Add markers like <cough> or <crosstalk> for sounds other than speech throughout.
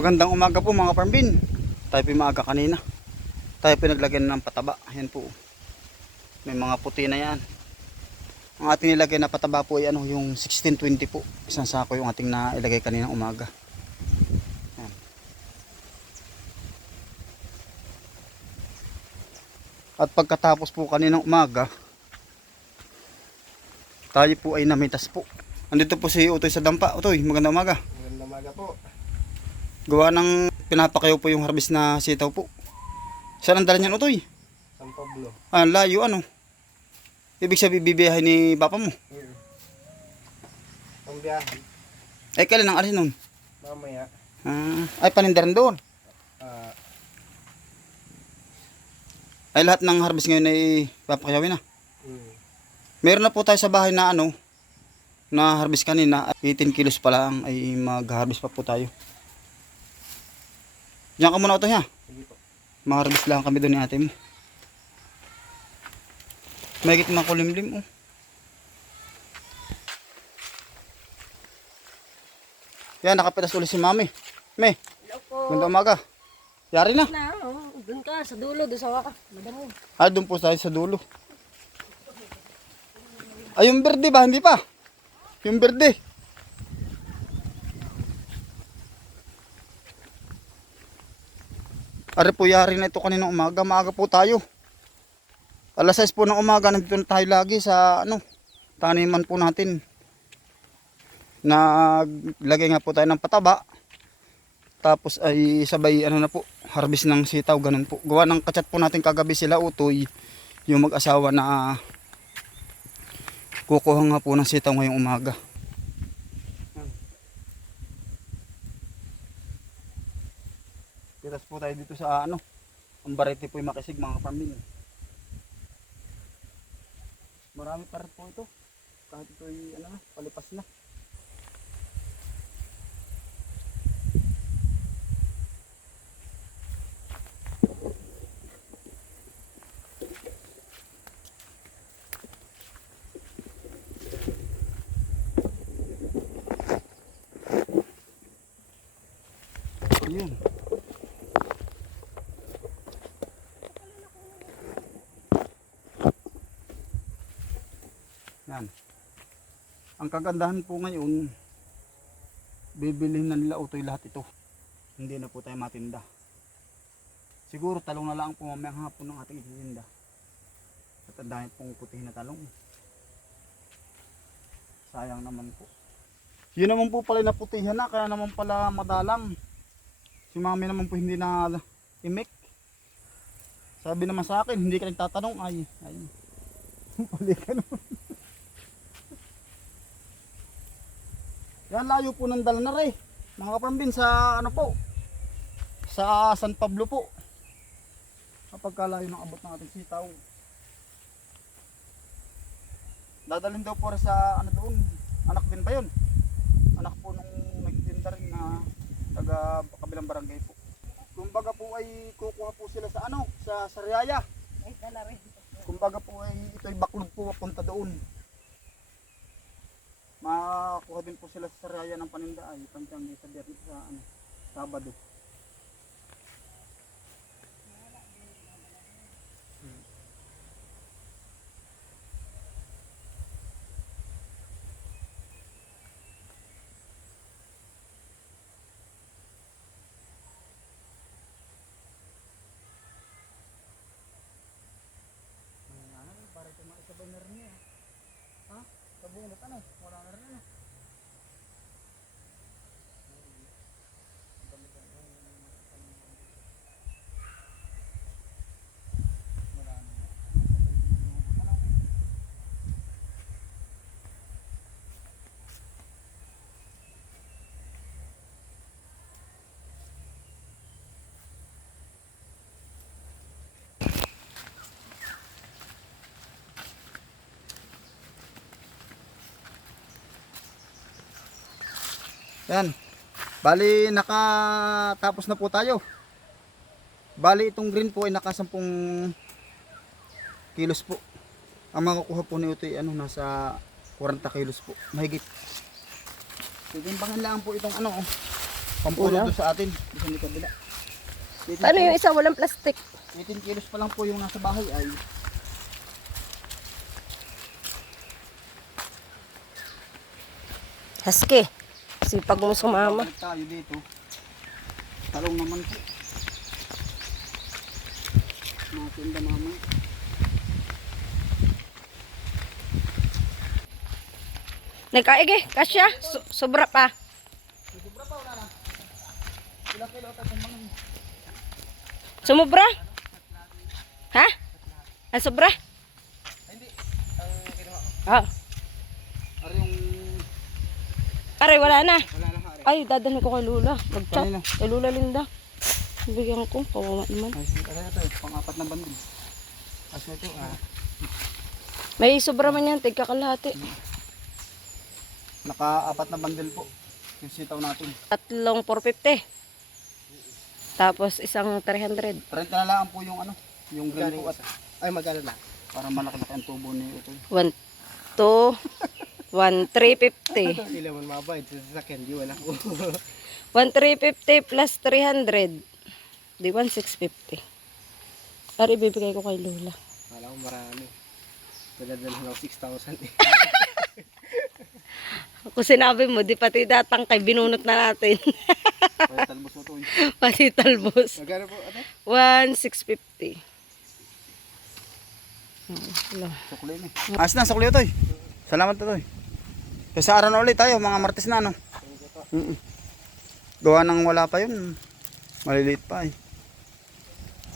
Magandang umaga po mga farmbin. Tayo maaga kanina. Tayo po naglagyan ng pataba. Ayan po. May mga puti na yan. Ang ating nilagay na pataba po ay ano, yung 1620 po. Isang sako yung ating nailagay kanina umaga. Ayan. At pagkatapos po kaninang umaga, tayo po ay namitas po. Andito po si Utoy sa dampa. Utoy, magandang umaga. Magandang umaga po. Gawa ng pinapakayo po yung harvest na sitaw po. Saan ang dala niyan, Utoy? San Pablo. Ah, layo ano? Ibig sabihin bibiyahe ni papa mo. Here. Ang biyahe. Eh, kailan ang alis nun? Mamaya. Ah, ay, panindaran doon. ah, Ay, lahat ng harvest ngayon ay papakayawin na. mm, Meron na po tayo sa bahay na ano, na harvest kanina. 18 kilos pa lang ay mag-harvest pa po tayo. Diyan ka muna, sige po. Mag-harvest lang kami doon ni ate mo. May mga kulimlim oh. Yan, nakapitas ulit si mami. Me, Hello po. ganda umaga. Yari na. Na, oh, dun ka, sa dulo, doon sa waka. Madamo. Ah, doon po tayo sa dulo. Ay, yung berde ba? Hindi pa. Yung berde. Ari po, yari na ito kaninang umaga. Maaga po tayo. Alas 6 po ng umaga, nandito na tayo lagi sa ano, taniman po natin. Naglagay nga po tayo ng pataba. Tapos ay sabay ano na po, harvest ng sitaw, ganun po. Gawa ng kachat po natin kagabi sila utoy, yung mag-asawa na kukuha nga po ng sitaw ngayong umaga. Pitas po tayo dito sa ano, ang barete po yung makisig mga farming. Marami pa rin po ito. Kahit ito ay ano palipas na. Yan. Ang kagandahan po ngayon, bibilhin na nila utoy lahat ito. Hindi na po tayo matinda. Siguro talong na lang po mamayang hapon ng ating itinda. At ang dami pong puti na talong. Sayang naman po. Yun naman po pala naputihan na, kaya naman pala madalang. Si mami naman po hindi na imik. Sabi naman sa akin, hindi ka nagtatanong. Ay, ay. <laughs> Pali ka naman. Yan, layo po ng dala na rin. Mga kapambin sa ano po. Sa San Pablo po. Kapag kalayo ng abot ng ating sitaw. Dadalhin daw po sa ano doon. Anak din ba yun? Anak po nung nagtitinda rin na taga kabilang barangay po. Kumbaga po ay kukuha po sila sa ano, sa Sariaya. Ay, dala rin. Kumbaga po ay ito ay baklog po papunta doon. Makakuha din po sila sa Sariaya ng paninda ay pantyang sa Biyernes sa ano, Sabado. Ay, para ito maisabay na rin niya. Kabunot ano? Wala na rin ano? Yan. Bali, nakatapos na po tayo. Bali, itong green po ay naka 10 kilos po. Ang makukuha po ni Utoy, ano, nasa 40 kilos po. Mahigit. Tigimbangin lang po itong ano, oh. Pampuno sa atin. Doon sa kabila. 18 Paano yung isa walang plastic? 18 kilos pa lang po yung nasa bahay ay Husky. Sipag mo sumama. Tayo dito. Talong naman po. Mga tinda naman. Nagkaig eh. Kasya. Su- sobra pa. Sobra pa wala na. Ilang kilo tayo mga Sumubra? Ha? Ah, sobra? Hindi. Ang kinuha ko. Ah. Ari yung Aray, wala na. wala na hari. Ay, dadalhin ko kay Lula. Mag-chat. Kanino? Kay Lula Linda. Bigyan ko. Kawawa naman. Ay, ano na to. Pang-apat na bandil. Kasi ito ah. May sobra man yan. Tigka kalahati. Naka-apat na bandil po. Yung sitaw natin. Tatlong 450. Tapos isang 300. 30 na lang po yung ano. Yung green po at Ay, magkano na? para malaki-laki ang tubo ni ito. 1, 2, 1, 350. Sila man mabayad sa sasakyan, di wala ko. <laughs> 1, 350 plus 300. Di 1, 650. Para ibibigay ko kay Lula. Kala ko marami. Dadalhin ako 6,000 eh. <laughs> Kung sinabi mo, di pati datang kay binunot na natin. Kaya talbos mo ito eh. <laughs> pati talbos. Magkano po, ate? 1, 650. Hmm, wala. Sukli eh. Ayos na, sukli. Salamat eh. So, sa araw na ulit tayo, mga martes na ano. Mm Gawa nang wala pa yun. Maliliit pa eh.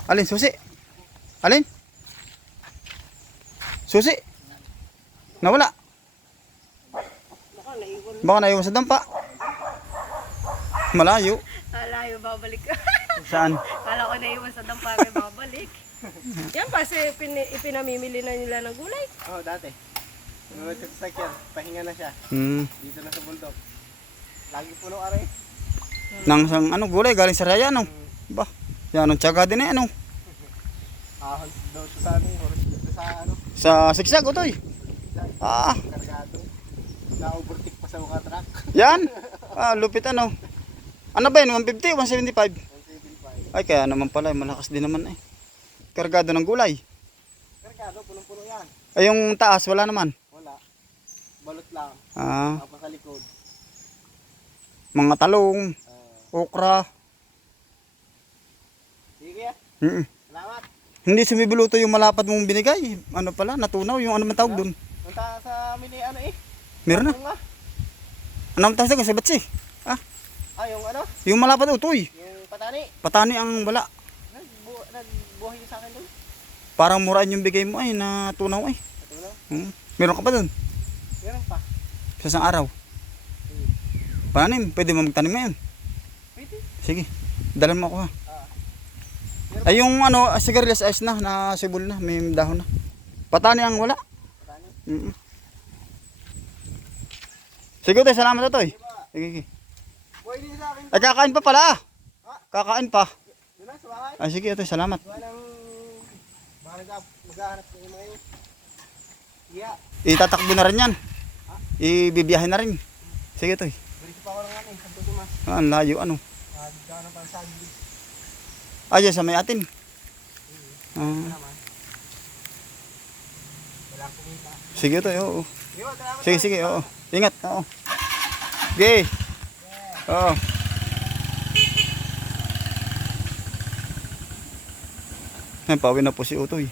Alin, susi? Alin? Susi? Nawala? Baka naiwan sa dampa. Malayo. Alayo, babalik ka. <laughs> Saan? Kala ko naiwan sa dampare, babalik. <laughs> Yan kasi pin- ipinamimili na nila ng gulay. Oo, oh, dati. Nung sa sasakyan, pahinga na siya. Hmm. Dito na sa bundok. Lagi puno aray. Nang sang ano gulay galing sa raya ano. Ba. Yan ang tiyaga din eh ano. <laughs> Ahon daw sa ano, sa ano, Sa sigsag utoy. Ah, kargado. Na-overtake pa sa mga truck. <laughs> yan. Ah, lupit ano. Ano ba yun? 150, 175? 175. Ay, kaya naman pala, malakas din naman eh. Kargado ng gulay. Kargado, punong-puno yan. Ay, yung taas, wala naman. Balot lang. Ah, Tapos sa likod. mga talong, Ah, okra. sige, Mm salamat. Hindi sumibiluto yung malapad mong binigay. Ano pala, natunaw yung ano man tawag dun. Punta sa mini ano eh. Meron na. Ano man tawag sa batsi? Ah, Ah, yung ano? yung malapad utoy. Yung patani. Patani ang wala. Nagbu nagbuhay sa akin doon. Parang muraan yung bigay mo ay natunaw ay. Ito na. Hmm. Meron ka pa dun? Meron pa. Sa isang araw. Panim, pwede mo magtanim yan. Pwede. Sige, dalan mo ako ha. Ah. Ay yung ano, sigarilyas ice na, na sibol na, may dahon na. Patani ang wala. Patani. Mm Sige tayo, salamat ito eh. Sige, sige. Ay kakain pa pala ah. Kakain pa. Doon na sa bahay. Ay sige ito, salamat. Maghahanap ng mga yun. Yeah. Itatakbo na rin yan. Ibibiyahe na rin. Sige ito eh. Balik pa ako ng ano. Santo Tomas. Ah, ang layo ano. Ah, ng pang sandwich. Ay, sa may atin. Ah, Naman. Wala akong kumita. sige ito, oo. Sige, sige, oo. Ingat, oo. Okay. Oo. Ayan, pauwi na po si Utoy.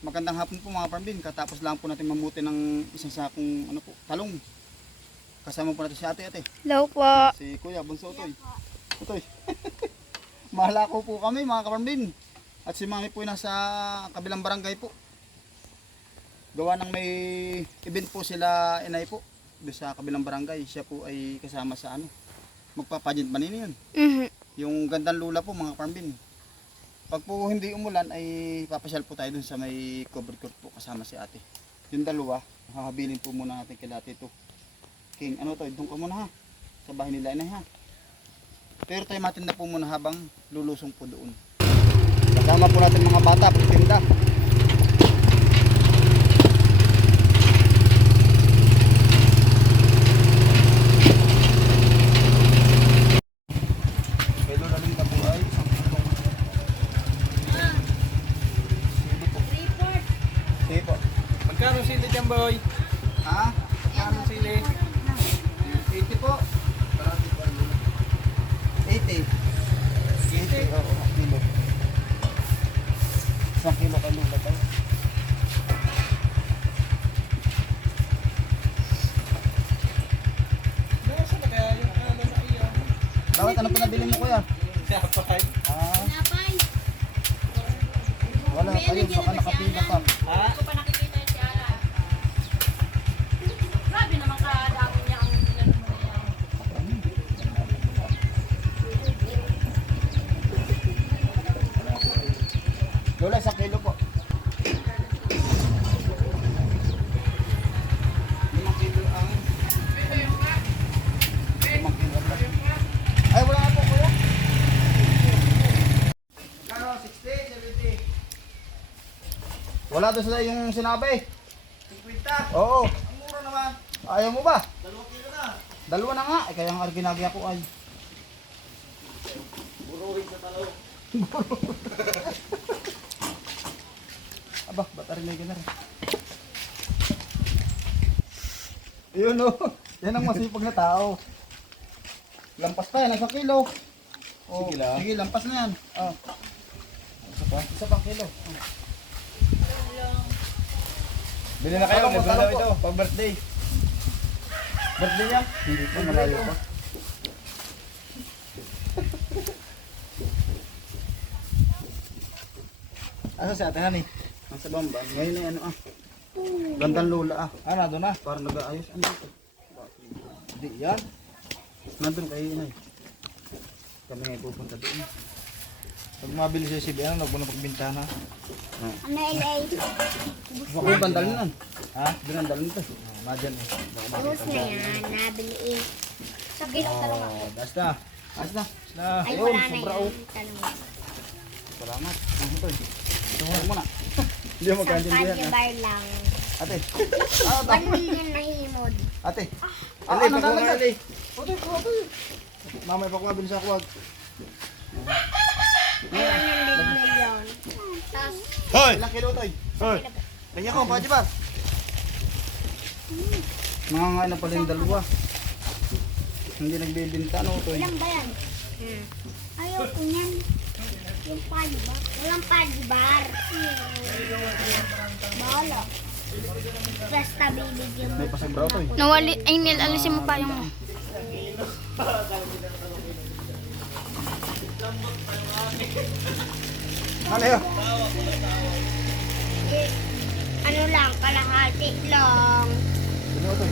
Magandang hapon po mga parmbin. Katapos lang po natin mamuti ng isang sakong ano po, talong. Kasama po natin si ate ate. Hello po. Si Kuya Bunso Utoy. Utoy. <laughs> Mahalako po kami mga kaparmbin. At si Mami po nasa kabilang barangay po. Gawa ng may event po sila inay po. Doon sa kabilang barangay. Siya po ay kasama sa ano. Magpapagent manini yun. Yung gandang lula po mga kaparmbin. Pag po hindi umulan ay papasyal po tayo dun sa may covered court po kasama si ate. Yung dalawa, hahabilin po muna natin kay dati to. King, ano to, doon ka muna ha. Sa bahay nila inay ha. Pero tayo matinda po muna habang lulusong po doon. Kasama po natin mga bata, pagtinda. Isang kilo kanina daw. Bakit anong pinabili mo kuya? Wala doon sila yung sinabi. 50. Oo. Ang mura naman. Ayaw mo ba? Dalawang kilo na. Dalawa na nga. Eh, kaya ang arginagi ako ay. Buruhin sa talo. Aba, ba't arinig na rin? Yun o. Yan ang masipag na tao. Lampas pa yan, isang kilo. Oh, Sige lang. Sige, lampas na yan. Oh. Isa pa? Isa pang kilo. Oh. Bili na kayo. Libre daw ito. Pag birthday. Birthday niya? Hindi pa, malayo pa. Asa si ate Hani? Ang sa bamban. Ngayon ay ano ah. Gandang lula ah. Ah, nandun na. Parang nag-aayos. Ano dito? Hindi yan. Nandun kayo inay. Kami ngayon pupunta doon. Pag mabili sa CBN, huwag mo na pagbintana. Ano LA? Baka yung bandal na. Ha? Binandal nito. Madyan eh. Tapos na yan. Nabili eh. Sa kilo talong ako. Oh, basta. Ayos na. Basta. Ay, wala na sobra, yan. oh. Talong. Salamat. Ang ito. Ito mo muna. <laughs> Hindi mo Sa magkaintindihan. ah. bar lang. Ate. Ah, 1 million na himod. Ate. Ali, ano, nga, Ali. Ate, ate. Mamay pa ko mabili sa kuwag. Ay, 100 million. Tapos, Hoy! Ilang kilo to? Hoy! Kanya ko, pa ba? Mga nga na pala yung dalawa. Hindi nagbibinta no to. ilan ba yan? Hmm. Ayaw ko yan. Yung palibar. Walang palibar. Bala. Basta bibigyan mo. May pasabraw to eh. Nawali, ay Nel, alisin mo pa yung mo. Ano yun? Ano lang, kalahati lang. Ano to?